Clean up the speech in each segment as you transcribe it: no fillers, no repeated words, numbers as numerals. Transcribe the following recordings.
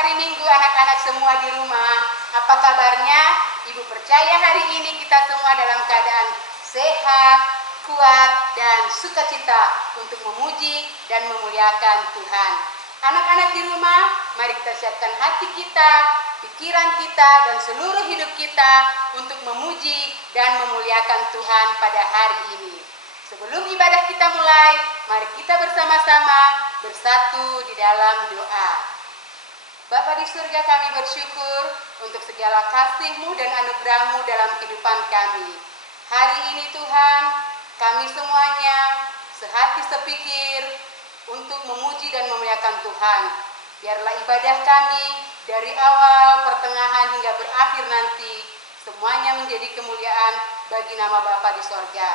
hari Minggu anak-anak semua di rumah. Apa kabarnya? Ibu percaya hari ini kita semua dalam keadaan sehat, kuat, dan sukacita untuk memuji dan memuliakan Tuhan. Anak-anak di rumah, mari kita siapkan hati kita, pikiran kita, dan seluruh hidup kita untuk memuji dan memuliakan Tuhan pada hari ini. Sebelum ibadah kita mulai, mari kita bersama-sama bersatu di dalam doa. Bapa di surga, kami bersyukur untuk segala kasih-Mu dan anugerah-Mu dalam kehidupan kami. Hari ini Tuhan, kami semuanya sehati sepikir untuk memuji dan memuliakan Tuhan. Biarlah ibadah kami dari awal, pertengahan hingga berakhir nanti semuanya menjadi kemuliaan bagi nama Bapa di sorga.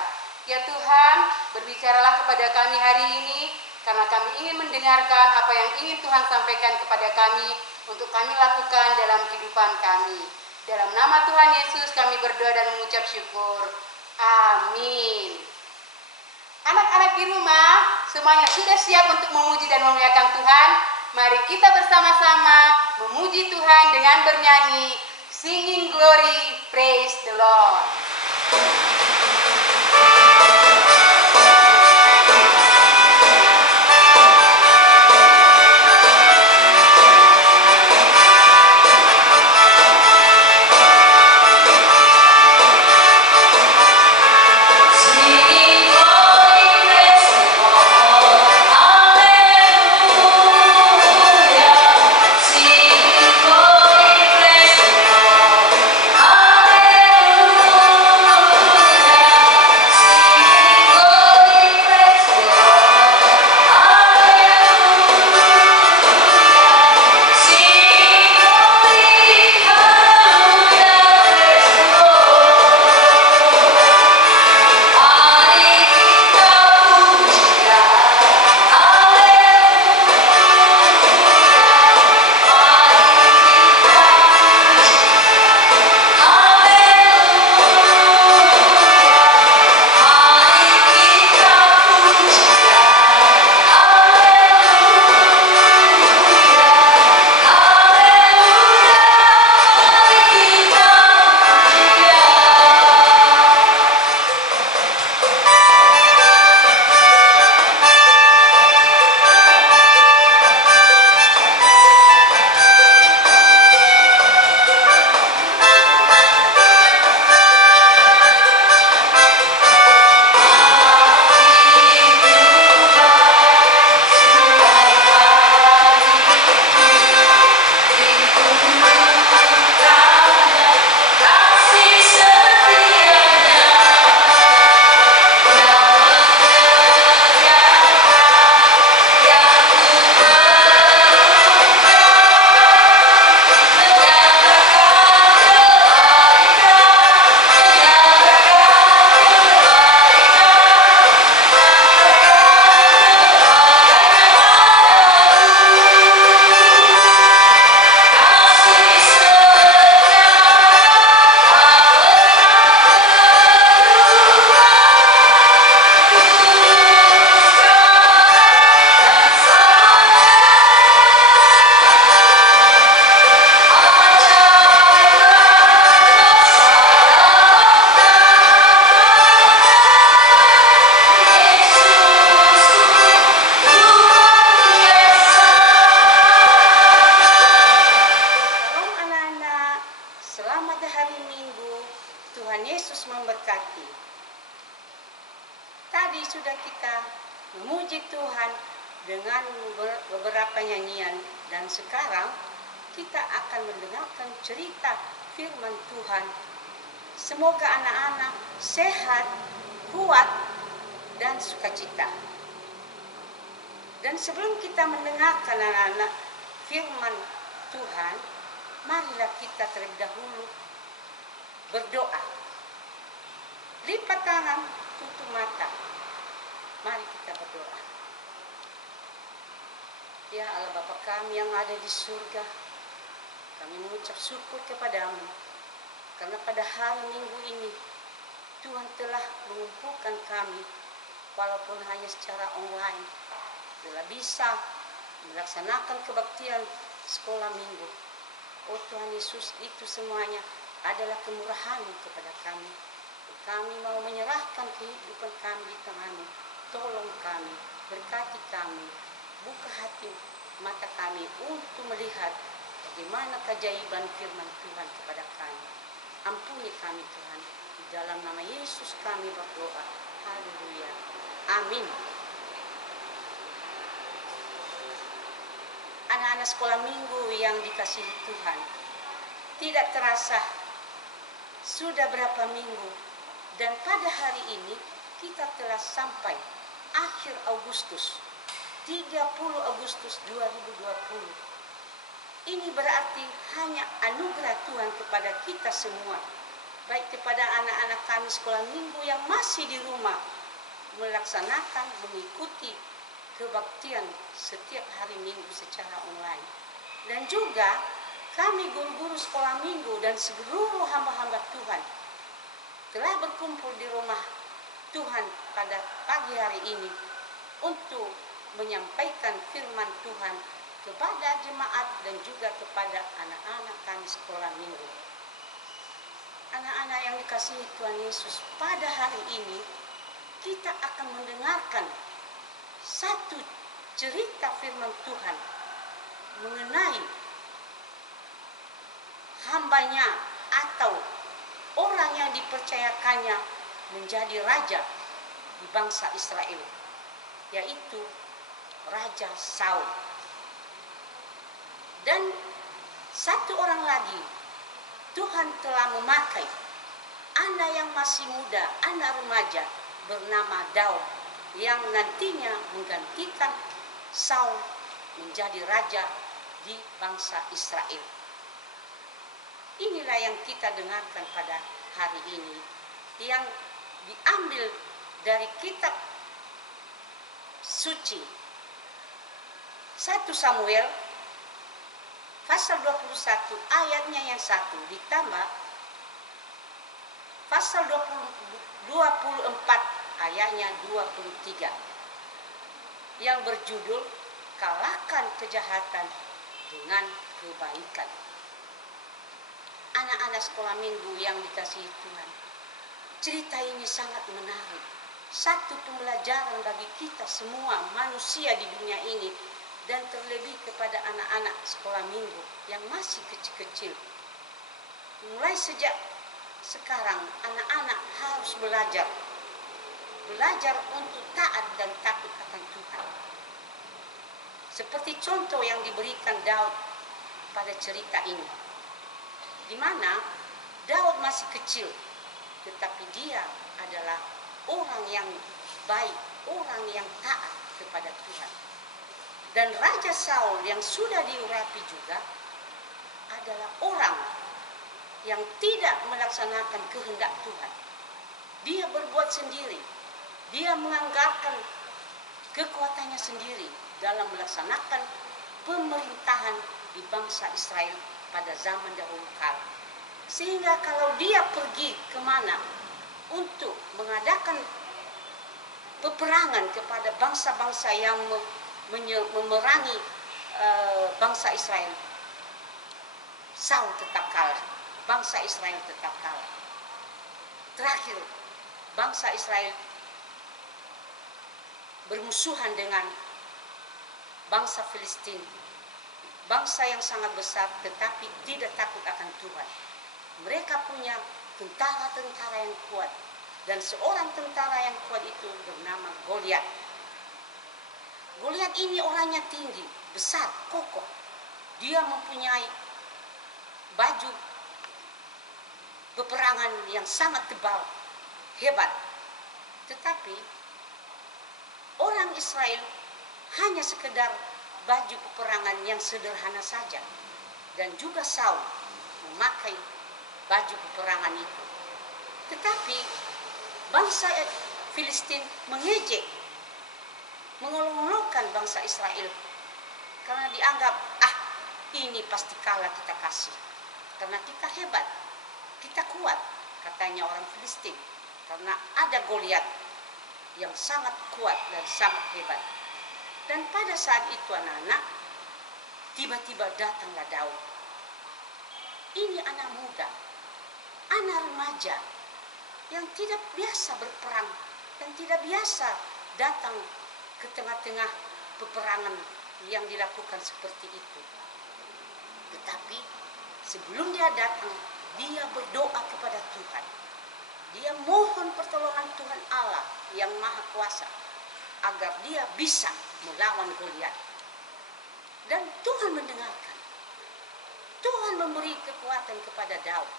Ya Tuhan, berbicaralah kepada kami hari ini, karena kami ingin mendengarkan apa yang ingin Tuhan sampaikan kepada kami untuk kami lakukan dalam kehidupan kami. Dalam nama Tuhan Yesus kami berdoa dan mengucap syukur. Amin. Anak-anak di rumah, semuanya sudah siap untuk memuji dan memuliakan Tuhan? Mari kita bersama-sama memuji Tuhan dengan bernyanyi Singing Glory, Praise the Lord. Sekarang kita akan mendengarkan cerita firman Tuhan. Semoga anak-anak sehat, kuat, dan sukacita. Dan sebelum kita mendengarkan anak-anak firman Tuhan, marilah kita terlebih dahulu berdoa. Lipat tangan, tutup mata. Mari kita berdoa. Ya Allah Bapa kami yang ada di surga, kami mengucap syukur kepadamu, karena pada hari Minggu ini, Tuhan telah mengumpulkan kami, walaupun hanya secara online, telah bisa melaksanakan kebaktian sekolah minggu. Oh Tuhan Yesus, itu semuanya adalah kemurahan kepada kami. Kami mau menyerahkan kehidupan kami di tangan-Mu. Tolong kami, berkati kami, buka hati mata kami untuk melihat bagaimana keajaiban firman Tuhan kepada kami. Ampuni kami Tuhan, di dalam nama Yesus kami berdoa. Haleluya. Amin. Anak-anak sekolah minggu yang dikasihi Tuhan, tidak terasa sudah berapa minggu, dan pada hari ini kita telah sampai akhir Agustus, 30 Agustus 2020. Ini berarti hanya anugerah Tuhan kepada kita semua, baik kepada anak-anak kami sekolah minggu yang masih di rumah melaksanakan, mengikuti kebaktian setiap hari minggu secara online, dan juga kami guru-guru sekolah minggu dan seluruh hamba-hamba Tuhan telah berkumpul di rumah Tuhan pada pagi hari ini untuk menyampaikan firman Tuhan kepada jemaat dan juga kepada anak-anak kami sekolah minggu. Anak-anak yang dikasihi Tuhan Yesus, pada hari ini kita akan mendengarkan satu cerita firman Tuhan mengenai hambanya atau orang yang dipercayakannya menjadi raja di bangsa Israel, yaitu Raja Saul. Dan satu orang lagi Tuhan telah memakai anak yang masih muda, anak remaja bernama Daud, yang nantinya menggantikan Saul menjadi raja di bangsa Israel. Inilah yang kita dengarkan pada hari ini, yang diambil dari kitab suci 1 Samuel pasal 21 ayatnya yang 1 ditambah pasal 24 ayatnya 23 yang berjudul kalahkan kejahatan dengan kebaikan. Anak-anak sekolah minggu yang dikasihi Tuhan, cerita ini sangat menarik. Satu pembelajaran bagi kita semua manusia di dunia ini, dan terlebih kepada anak-anak sekolah minggu yang masih kecil-kecil. Mulai sejak sekarang anak-anak harus belajar untuk taat dan takut akan Tuhan. Seperti contoh yang diberikan Daud pada cerita ini, di mana Daud masih kecil, tetapi dia adalah orang yang baik, orang yang taat kepada Tuhan. Dan Raja Saul yang sudah diurapi juga adalah orang yang tidak melaksanakan kehendak Tuhan. Dia berbuat sendiri, dia menganggarkan kekuatannya sendiri dalam melaksanakan pemerintahan di bangsa Israel pada zaman dahulu kala. Sehingga kalau dia pergi kemana untuk mengadakan peperangan kepada bangsa-bangsa yang memerangi bangsa Israel, Saul tetap kalah, bangsa Israel tetap kalah. Terakhir, bangsa Israel bermusuhan dengan bangsa Filistin, bangsa yang sangat besar tetapi tidak takut akan Tuhan. Mereka punya tentara-tentara yang kuat, dan seorang tentara yang kuat itu bernama Goliat. Goliat ini orangnya tinggi, besar, kokoh. Dia mempunyai baju peperangan yang sangat tebal, hebat. Tetapi orang Israel hanya sekedar baju peperangan yang sederhana saja, dan juga Saul memakai baju peperangan itu. Tetapi bangsa Filistin mengejek, mengolok-olokkan bangsa Israel karena dianggap, ini pasti kalah kita kasih, karena kita hebat, kita kuat, katanya orang Filistin, karena ada Goliat yang sangat kuat dan sangat hebat. Dan pada saat itu anak-anak, tiba-tiba datanglah Daud. Ini anak muda, anak remaja yang tidak biasa berperang dan tidak biasa datang ke tengah-tengah peperangan yang dilakukan seperti itu. Tetapi sebelum dia datang, dia berdoa kepada Tuhan. Dia mohon pertolongan Tuhan Allah yang Maha Kuasa agar dia bisa melawan Goliat. Dan Tuhan mendengarkan. Tuhan memberi kekuatan kepada Daud.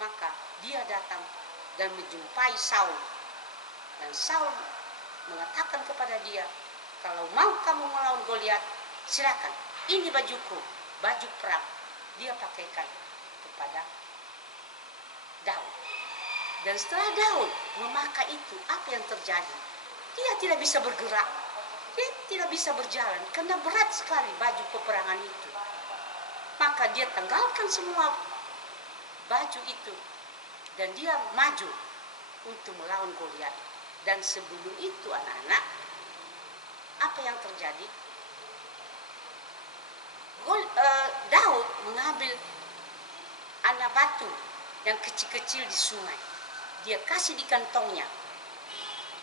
Maka dia datang dan menjumpai Saul. Dan Saul mengatakan kepada dia, kalau mau kamu melawan Goliat, silakan. Ini bajuku, baju perang. Dia pakaikan kepada Daud. Dan setelah Daud memakai itu, apa yang terjadi? Dia tidak bisa bergerak. Dia tidak bisa berjalan karena berat sekali baju peperangan itu. Maka dia tanggalkan semua baju itu dan dia maju untuk melawan Goliat. Dan sebelum itu anak-anak, apa yang terjadi? Daud mengambil anak batu yang kecil-kecil di sungai. Dia kasih di kantongnya.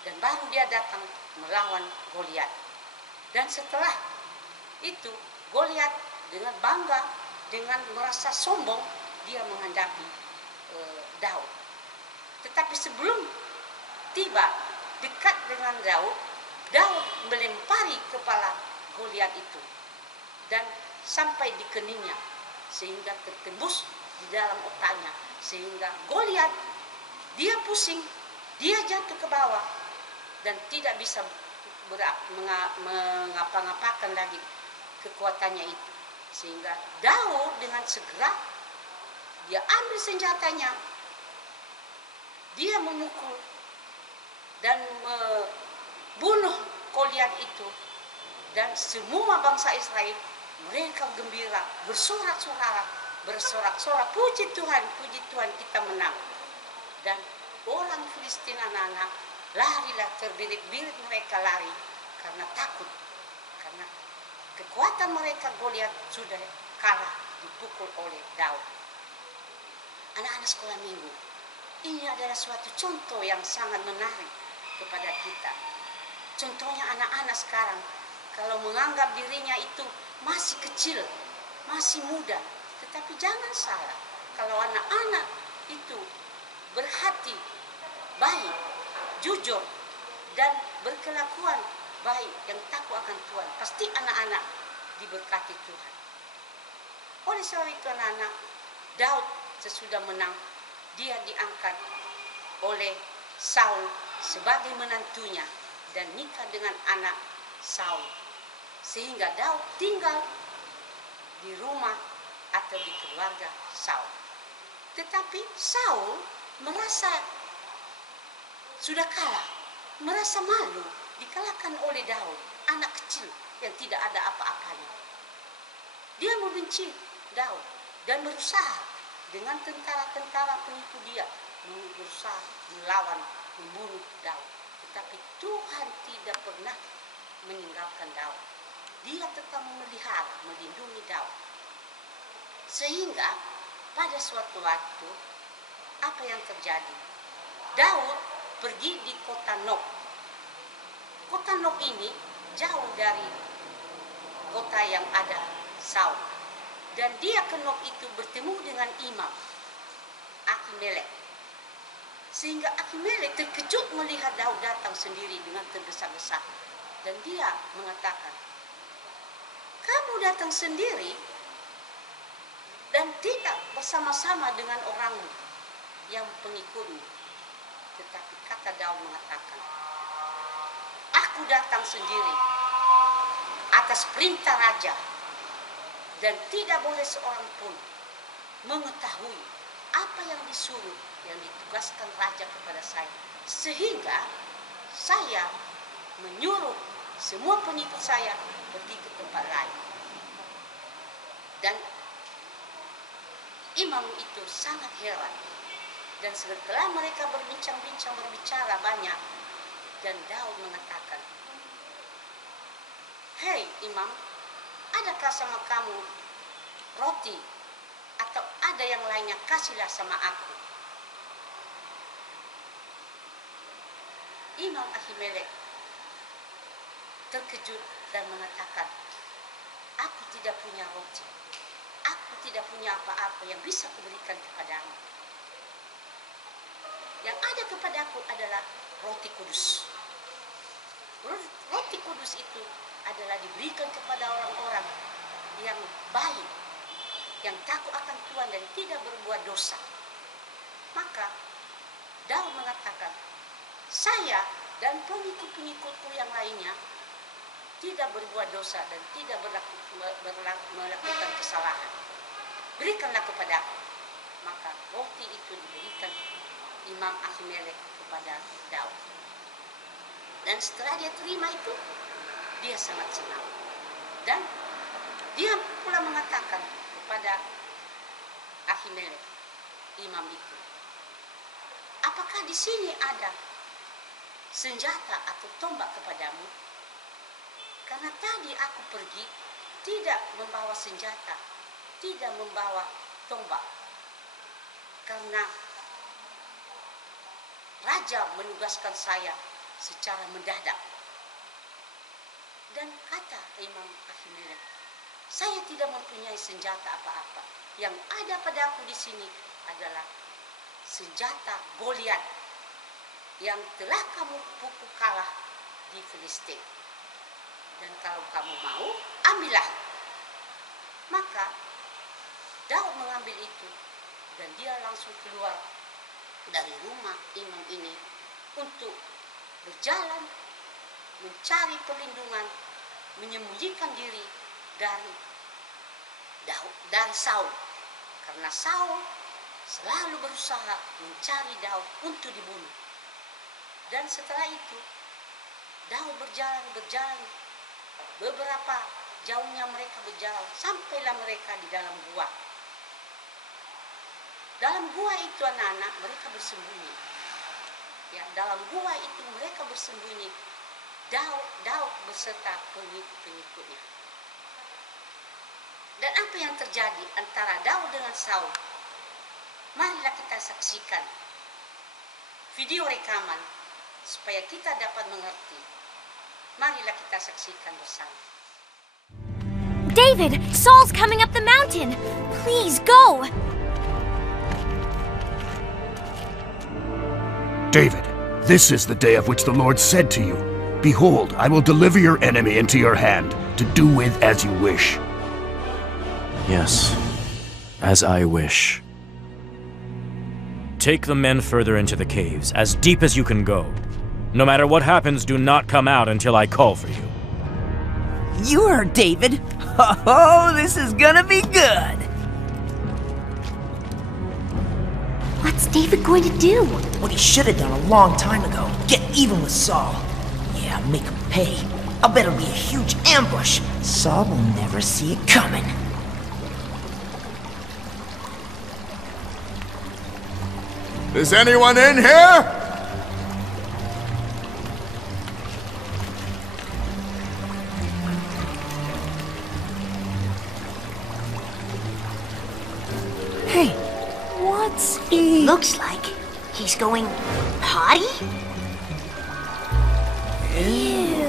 Dan baru dia datang melawan Goliat. Dan setelah itu Goliat dengan bangga, dengan merasa sombong, dia menghadapi Daud. Tetapi sebelum tiba dekat dengan Daud, Daud melempari kepala Goliat itu dan sampai di keningnya sehingga tertembus di dalam otaknya, sehingga Goliat dia pusing, dia jatuh ke bawah dan tidak bisa mengapa-ngapakan lagi kekuatannya itu. Sehingga Daud dengan segera dia ambil senjatanya, dia memukul dan membunuh Goliat itu. Dan semua bangsa Israel mereka gembira, bersorak-sorak, puji Tuhan kita menang. Dan orang Filistin anak-anak larilah, terbirit-birit mereka lari karena takut, karena kekuatan mereka Goliat sudah kalah dipukul oleh Daud. Anak-anak sekolah minggu, ini adalah suatu contoh yang sangat menarik kepada kita. Contohnya anak-anak sekarang kalau menganggap dirinya itu masih kecil, masih muda, tetapi jangan salah, kalau anak-anak itu berhati baik, jujur, dan berkelakuan baik yang takut akan Tuhan, pasti anak-anak diberkati Tuhan. Oleh sebab itu anak-anak, Daud sesudah menang, dia diangkat oleh Saul sebagai menantunya dan nikah dengan anak Saul, sehingga Daud tinggal di rumah atau di keluarga Saul. Tetapi Saul merasa sudah kalah, merasa malu dikalahkan oleh Daud, anak kecil yang tidak ada apa-apanya. Dia membenci Daud dan berusaha dengan tentara-tentara penipu dia berusaha melawan, membunuh Daud. Tetapi Tuhan tidak pernah meninggalkan Daud. Dia tetap memelihara, melindungi Daud. Sehingga pada suatu waktu apa yang terjadi? Daud pergi di kota Nob. Kota Nob ini jauh dari kota yang ada Saul. Dan dia ke Nob itu bertemu dengan imam Ahimelek. Sehingga Ahimelek terkejut melihat Daud datang sendiri dengan tergesa-gesa. Dan dia mengatakan, kamu datang sendiri dan tidak bersama-sama dengan orangmu yang pengikutmu. Tetapi kata Daud mengatakan, aku datang sendiri atas perintah raja dan tidak boleh seorang pun mengetahui apa yang disuruh, yang ditugaskan raja kepada saya. Sehingga saya menyuruh semua pengikut saya pergi ke tempat lain. Dan imam itu sangat heran. Dan setelah mereka berbicara banyak, dan Daud mengatakan, hei imam, adakah sama kamu roti atau ada yang lainnya, kasihlah sama aku. Imam Ahimelek terkejut dan mengatakan, aku tidak punya roti, aku tidak punya apa-apa yang bisa kuberikan kepadamu. Yang ada kepadaku adalah roti kudus. Roti kudus itu adalah diberikan kepada orang-orang yang baik, yang takut akan Tuhan dan tidak berbuat dosa. Maka Daud mengatakan, saya dan pengikut-pengikutku yang lainnya tidak berbuat dosa dan tidak melakukan kesalahan. Berikanlah kepadaku. Maka roti itu diberikan Imam Ahimelek kepada Daud. Dan setelah dia terima itu, dia sangat senang. Dan dia pula mengatakan kepada Ahimelek, imam itu, apakah di sini ada senjata atau tombak kepadamu? Karena tadi aku pergi tidak membawa senjata, tidak membawa tombak. Karena raja menugaskan saya secara mendadak. Dan kata Imam Ahimelek, saya tidak mempunyai senjata apa-apa. Yang ada padaku di sini adalah senjata Goliat yang telah kamu pukul kalah di Filistin. Dan kalau kamu mau, ambillah. Maka Daud mengambil itu dan dia langsung keluar dari rumah imam ini untuk berjalan mencari perlindungan, menyembunyikan diri dari Saul. Karena Saul selalu berusaha mencari Daud untuk dibunuh. Dan setelah itu Daud berjalan, beberapa jauhnya mereka berjalan, sampailah mereka di dalam gua. Dalam gua itu anak-anak mereka bersembunyi. Ya, dalam gua itu mereka bersembunyi. Daud beserta pengikut-pengikutnya. Dan apa yang terjadi antara Daud dengan Saul? Marilah kita saksikan video rekaman supaya kita dapat mengerti. Marilah kita saksikan bersama. David, Saul's coming up the mountain. Please go. David, this is the day of which the Lord said to you, behold, I will deliver your enemy into your hand, to do with as you wish. Yes, as I wish. Take the men further into the caves, as deep as you can go. No matter what happens, do not come out until I call for you. You heard David. Oh, this is gonna be good. What's David going to do? What he should have done a long time ago. Get even with Saul. Yeah, make him pay. I'll bet it'll be a huge ambush. Saul will never see it coming. Is anyone in here? Hey, what's he... Looks like he's going potty? Ew.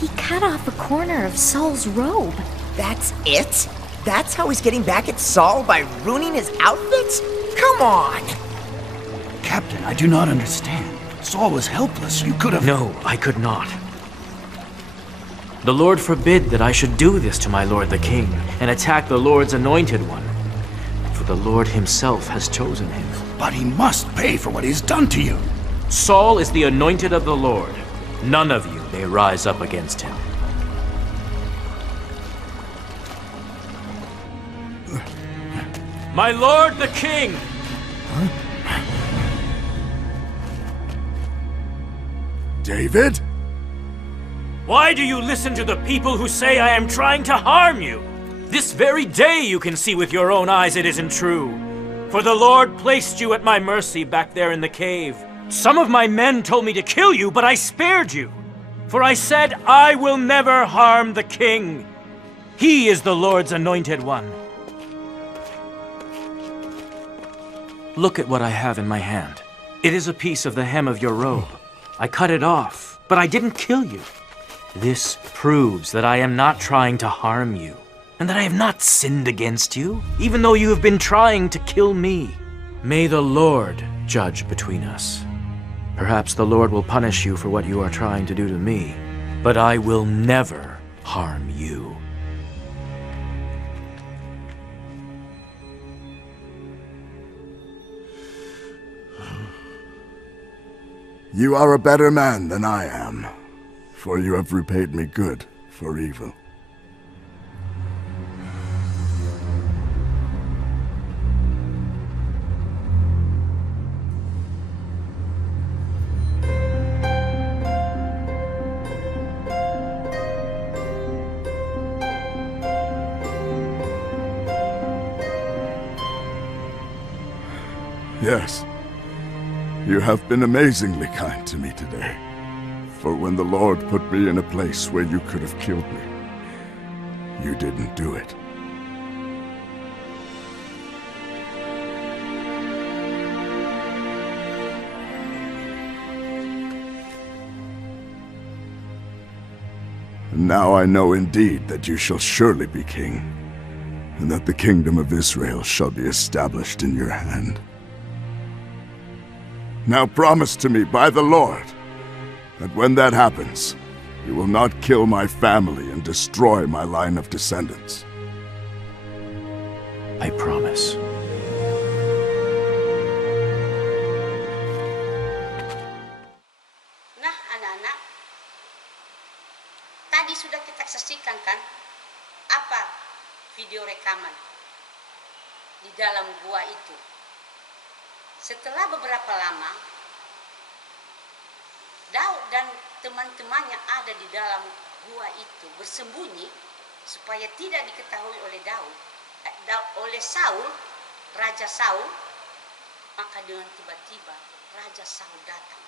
He cut off a corner of Saul's robe. That's it? That's how he's getting back at Saul, by ruining his outfits? Come on! Captain, I do not understand. Saul was helpless. You could have... No, I could not. The Lord forbid that I should do this to my lord the king, and attack the Lord's anointed one. For the Lord himself has chosen him. But he must pay for what he's done to you. Saul is the anointed of the Lord. None of you may rise up against him. My lord the king! David? Why do you listen to the people who say I am trying to harm you? This very day you can see with your own eyes it isn't true. For the Lord placed you at my mercy back there in the cave. Some of my men told me to kill you, but I spared you. For I said, I will never harm the king. He is the Lord's anointed one. Look at what I have in my hand. It is a piece of the hem of your robe. I cut it off, but I didn't kill you. This proves that I am not trying to harm you, and that I have not sinned against you, even though you have been trying to kill me. May the Lord judge between us. Perhaps the Lord will punish you for what you are trying to do to me, but I will never harm you. You are a better man than I am, for you have repaid me good for evil. Yes. You have been amazingly kind to me today. For when the Lord put me in a place where you could have killed me, you didn't do it. And now I know indeed that you shall surely be king, and that the kingdom of Israel shall be established in your hand. Now promise to me by the Lord that when that happens, you will not kill my family and destroy my line of descendants. I promise. Nah, anak-anak, tadi sudah kita saksikan kan apa video rekaman di dalam gua itu. Setelah beberapa lama, Daud dan teman-temannya ada di dalam gua itu bersembunyi supaya tidak diketahui oleh oleh Saul, Raja Saul. Maka dengan tiba-tiba Raja Saul datang.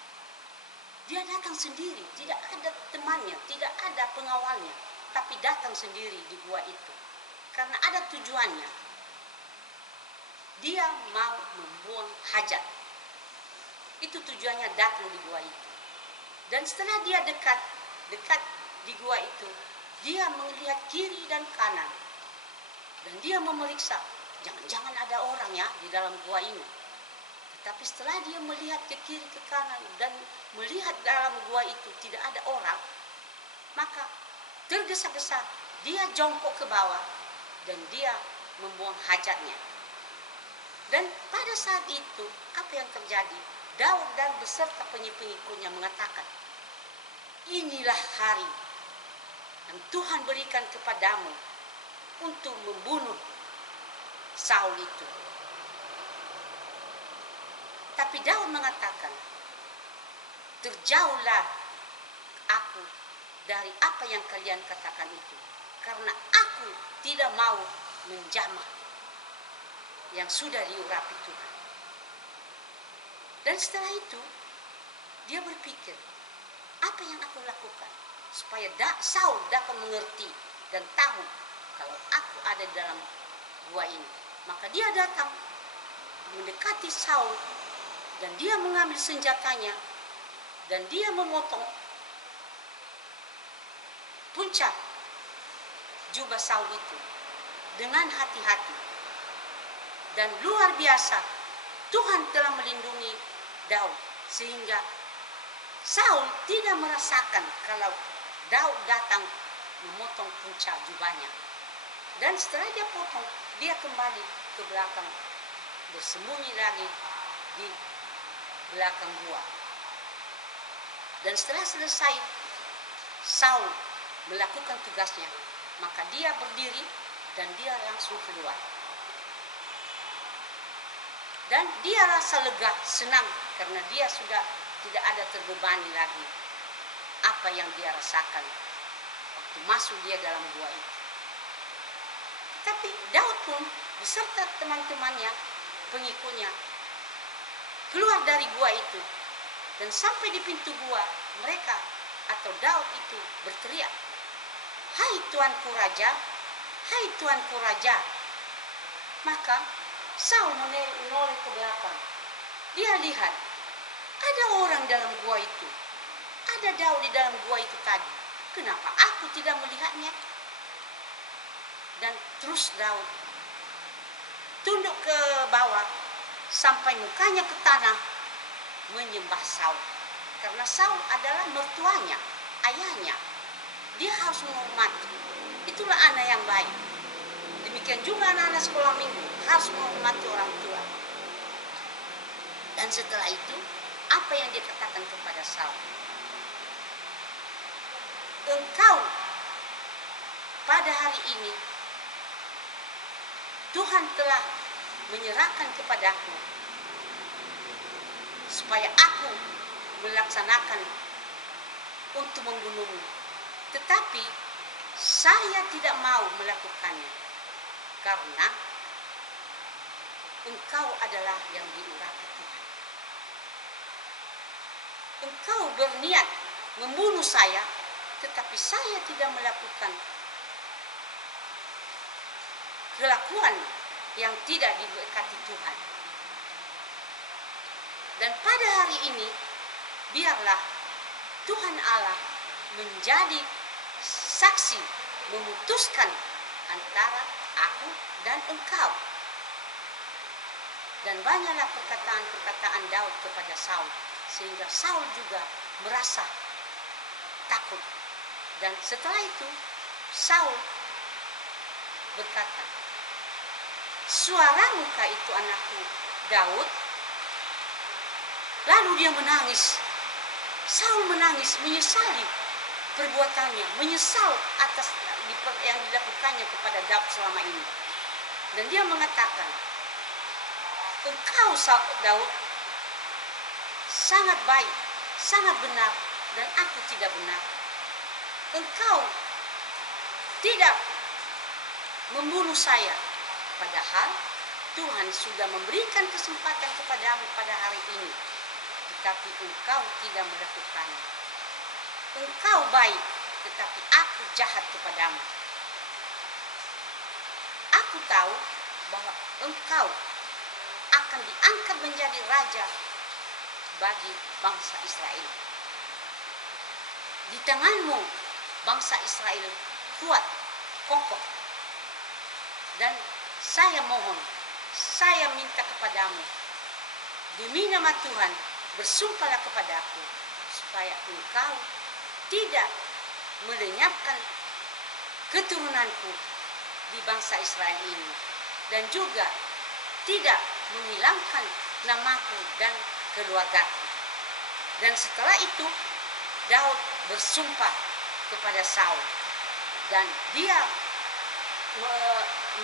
Dia datang sendiri, tidak ada temannya, tidak ada pengawalnya, tapi datang sendiri di gua itu. Karena ada tujuannya. Dia mau membuang hajat. Itu tujuannya datang di gua itu. Dan setelah dia dekat di gua itu, dia melihat kiri dan kanan. Dan dia memeriksa, jangan-jangan ada orang ya di dalam gua ini. Tetapi setelah dia melihat ke kiri ke kanan dan melihat dalam gua itu tidak ada orang, maka tergesa-gesa dia jongkok ke bawah dan dia membuang hajatnya. Dan pada saat itu, apa yang terjadi? Daud dan beserta pengikutnya mengatakan, inilah hari yang Tuhan berikan kepadamu untuk membunuh Saul itu. Tapi Daud mengatakan, terjauhlah aku dari apa yang kalian katakan itu, karena aku tidak mau menjamah yang sudah diurapi Tuhan. Dan setelah itu, dia berpikir, apa yang aku lakukan supaya Saul dapat mengerti dan tahu kalau aku ada di dalam gua ini. Maka dia datang mendekati Saul dan dia mengambil senjatanya dan dia memotong puncak jubah Saul itu dengan hati-hati. Dan luar biasa, Tuhan telah melindungi Daud sehingga Saul tidak merasakan kalau Daud datang memotong punca jubahnya. Dan setelah dia potong, dia kembali ke belakang, bersembunyi lagi di belakang gua. Dan setelah selesai Saul melakukan tugasnya, maka dia berdiri dan dia langsung keluar. Dan dia rasa lega, senang, karena dia sudah tidak ada terbebani lagi apa yang dia rasakan waktu masuk dia dalam gua itu. Tapi Daud pun beserta teman-temannya, pengikutnya, keluar dari gua itu. Dan sampai di pintu gua, mereka atau Daud itu berteriak, "Hai Tuanku Raja, hai Tuanku Raja." Maka Saul menoleh ke belakang. Dia lihat, ada orang dalam gua itu. Ada Daud di dalam gua itu tadi. Kenapa aku tidak melihatnya? Dan terus Daud tunduk ke bawah sampai mukanya ke tanah menyembah Saul. Karena Saul adalah mertuanya, ayahnya. Dia harus menghormati. Itulah anak yang baik. Demikian juga anak-anak sekolah minggu harus menghormati orang tua. Dan setelah itu, apa yang dia katakan kepada Saul? Engkau pada hari ini Tuhan telah menyerahkan kepadaku supaya aku melaksanakan untuk membunuhmu. Tetapi saya tidak mau melakukannya karena engkau adalah yang diurapi Tuhan. Engkau berniat membunuh saya, tetapi saya tidak melakukan kelakuan yang tidak diberkati Tuhan. Dan pada hari ini, biarlah Tuhan Allah menjadi saksi memutuskan antara aku dan engkau. Dan banyaklah perkataan-perkataan Daud kepada Saul, sehingga Saul juga merasa takut. Dan setelah itu Saul berkata, "Suaramu kah itu anakku Daud?" Lalu dia menangis. Saul menangis, menyesali perbuatannya, menyesal atas yang dilakukannya kepada Daud selama ini. Dan dia mengatakan, "Engkau Daud sangat baik, sangat benar, dan aku tidak benar. Engkau tidak membunuh saya, padahal Tuhan sudah memberikan kesempatan kepadamu pada hari ini, tetapi engkau tidak melakukannya. Engkau baik, tetapi aku jahat kepadamu. Aku tahu bahwa engkau akan diangkat menjadi raja bagi bangsa Israel. Di tanganmu bangsa Israel kuat, kokoh. Dan saya mohon, saya minta kepadamu, demi nama Tuhan, bersumpahlah kepadaku, supaya engkau tidak melenyapkan keturunanku di bangsa Israel ini, dan juga tidak menghilangkan namaku dan keluargaku." Dan setelah itu Daud bersumpah kepada Saul, dan dia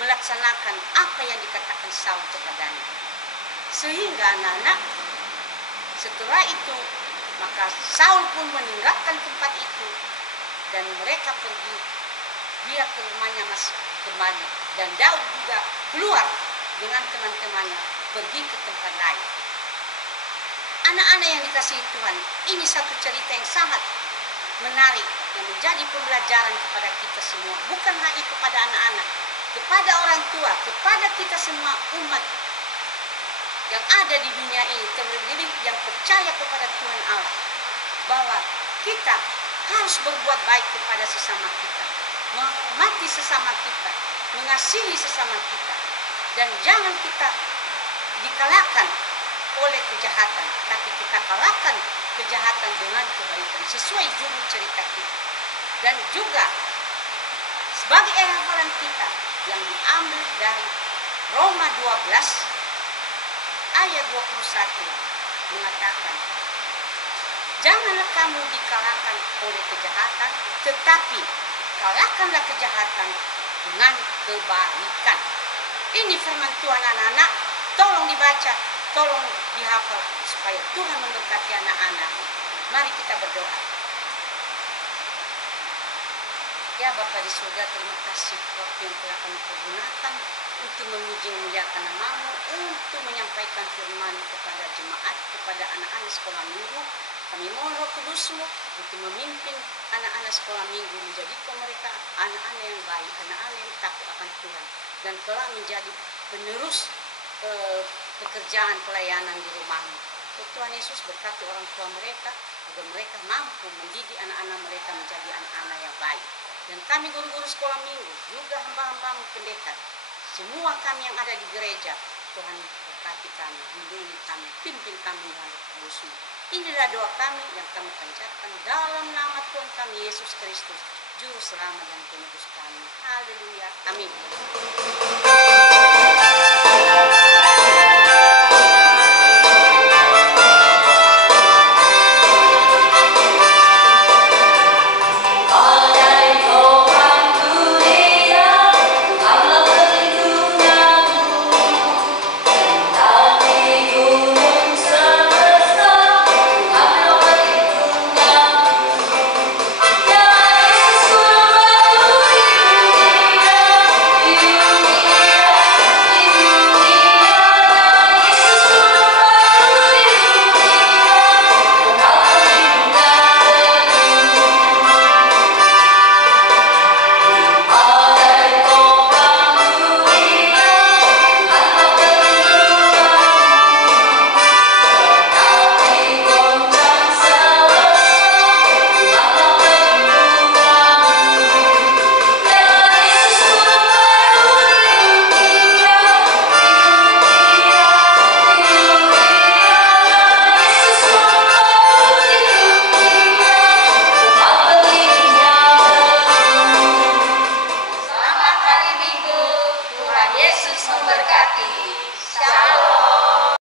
melaksanakan apa yang dikatakan Saul kepadanya. Sehingga anak-anak, setelah itu maka Saul pun meninggalkan tempat itu, dan mereka pergi, dia ke rumahnya masih kembali, dan Daud juga keluar dengan teman-temannya pergi ke tempat lain. Anak-anak yang dikasihi Tuhan, ini satu cerita yang sangat menarik yang menjadi pembelajaran kepada kita semua, bukan hanya kepada anak-anak, kepada orang tua, kepada kita semua umat yang ada di dunia ini, terlebih yang percaya kepada Tuhan Allah, bahwa kita harus berbuat baik kepada sesama kita, menghormati sesama kita, mengasihi sesama kita, dan jangan kita dikalahkan oleh kejahatan, tapi kita kalahkan kejahatan dengan kebaikan sesuai judul cerita kita. Dan juga sebagai hafalan kita yang diambil dari Roma 12 ayat 21 mengatakan, janganlah kamu dikalahkan oleh kejahatan, tetapi kalahkanlah kejahatan dengan kebaikan. Ini firman Tuhan anak-anak, tolong dibaca, tolong dihafal supaya Tuhan memberkati anak-anak. Mari kita berdoa. Ya Bapa di surga, terima kasih waktu yang telah kami pergunakan untuk memuji memuliakan nama-Mu, untuk menyampaikan firman kepada jemaat, kepada anak-anak sekolah minggu. Kami mohon Roh Kudus-Mu untuk memimpin anak-anak sekolah minggu, menjadikan mereka anak-anak yang baik, anak-anak yang takut akan Tuhan, dan kelak menjadi penerus pekerjaan pelayanan di rumah-Mu. Tuhan Yesus berkati orang tua mereka, agar mereka mampu mendidik anak-anak mereka menjadi anak-anak yang baik. Dan kami guru-guru sekolah minggu, juga hamba-hamba-Mu pendeta, semua kami yang ada di gereja, Tuhan berkati kami, lindungi kami, pimpin kami dengan Roh Kudus-Mu. Inilah doa kami yang kami panjatkan dalam nama Tuhan kami Yesus Kristus, Juru Selamat dan Penebus kami. Haleluya. Amin.